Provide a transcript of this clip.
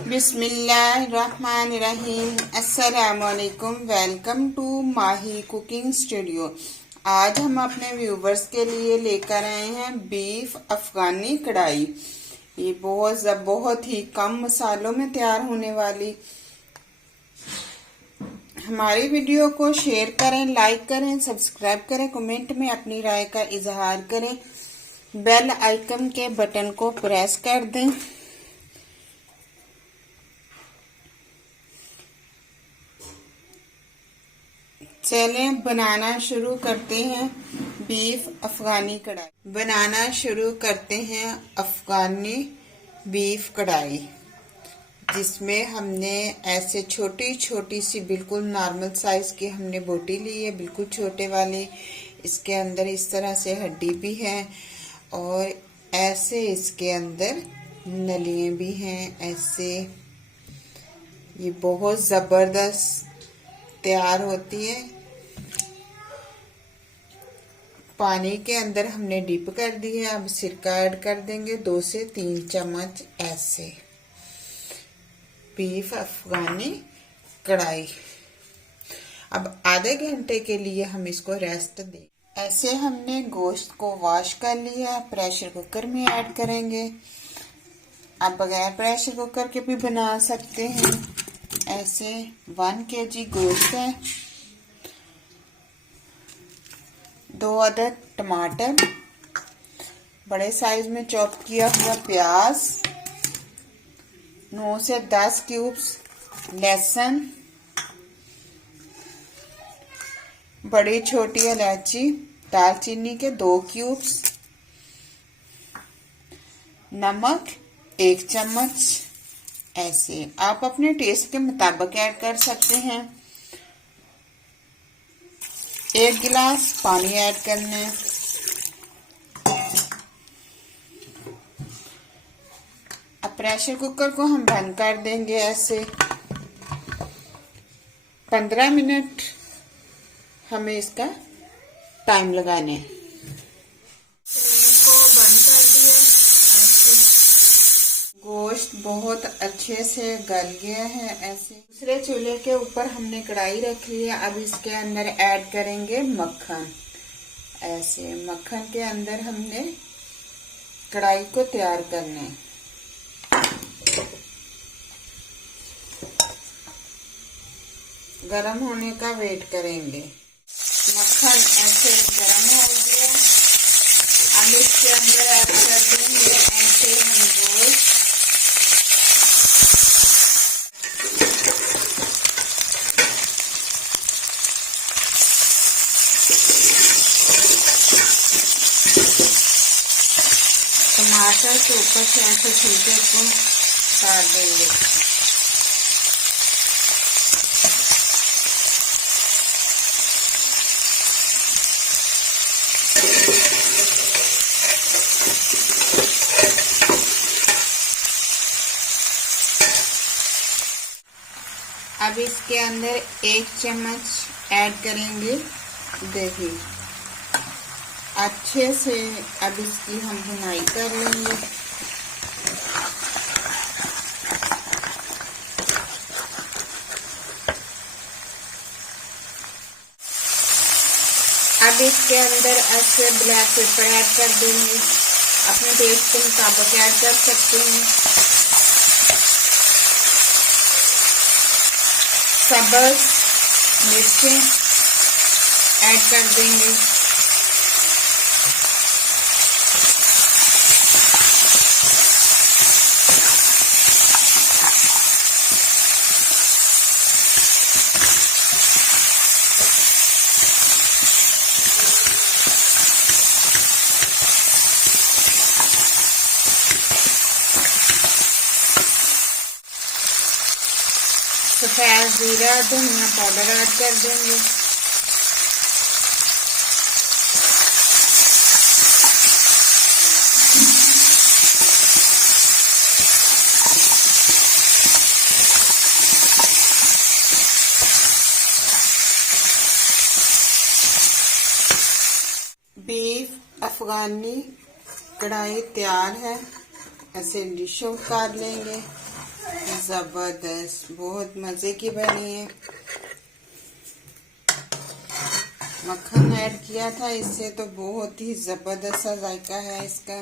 बिस्मिल्लाहिर्रहमानिर्रहीम। अस्सलामुअलैकुम। Welcome to Mahi cooking studio. आज हम अपने व्यूवर्स के लिए लेकर आए हैं बीफ अफगानी कढ़ाई। ये बहुत ही कम मसालों में तैयार होने वाली। हमारी वीडियो को शेयर करें, लाइक करें, सब्सक्राइब करें, कमेंट में अपनी राय का इजहार करें, बेल आइकन के बटन को प्रेस कर दें। चलें बनाना शुरू करते हैं बीफ अफगानी कढ़ाई। बनाना शुरू करते हैं अफगानी बीफ कढ़ाई, जिसमें हमने ऐसे छोटी छोटी सी बिल्कुल नॉर्मल साइज की हमने बोटी ली है, बिल्कुल छोटे वाली। इसके अंदर इस तरह से हड्डी भी है और ऐसे इसके अंदर नलियां भी हैं। ऐसे ये बहुत ज़बरदस्त तैयार होती है। पानी के अंदर हमने डिप कर दी है। अब सिरका ऐड कर देंगे 2 से 3 चम्मच। ऐसे बीफ अफगानी कढ़ाई। अब आधे घंटे के लिए हम इसको रेस्ट दें। ऐसे हमने गोश्त को वॉश कर लिया, प्रेशर कुकर में ऐड करेंगे। आप बगैर प्रेशर कुकर के भी बना सकते हैं। ऐसे 1 kg गोश्त है, 2 अदद टमाटर, बड़े साइज में चॉप किया हुआ प्याज, 9 से 10 क्यूब्स लहसुन, बड़ी छोटी इलायची, दालचीनी के 2 क्यूब्स, नमक 1 चम्मच। ऐसे आप अपने टेस्ट के मुताबिक ऐड कर सकते हैं। 1 गिलास पानी ऐड करना है। अब प्रेशर कुकर को हम बंद कर देंगे। ऐसे 15 मिनट हमें इसका टाइम लगाने है। फ्लेम को बंद कर दिया। ऐसे गोश्त बहुत अच्छे से गल गया है। ऐसे दूसरे चूल्हे के ऊपर हमने कढ़ाई रख ली है। अब इसके अंदर ऐड करेंगे मक्खन। ऐसे मक्खन के अंदर हमने कढ़ाई को तैयार करना है। गरम होने का वेट करेंगे। मक्खन ऐसे गरम हो गया। अब इसके अंदर ऐड कर देंगे ऐसे हम गोश्त। टमाटर के ऊपर से ऐसे छिलके को काट देंगे। अब इसके अंदर 1 चम्मच ऐड करेंगे दही। अच्छे से अब इसकी हम भुनाई कर लेंगे। अब इसके अंदर ऐसे ब्लैक पेपर ऐड कर देंगे। अपने टेस्ट के मुताबिक ऐड कर सकते हैं। सब्ज़ मिर्चें ऐड कर देंगे। सफ़ेद जीरा धनिया पाउडर ऐड कर देंगे। बीफ अफगानी कढ़ाई तैयार है। ऐसे डिश आउट कर लेंगे। जबरदस्त, बहुत मजे की बनी है। मक्खन ऐड किया था इससे तो बहुत ही जबरदस्त सा जायका है इसका।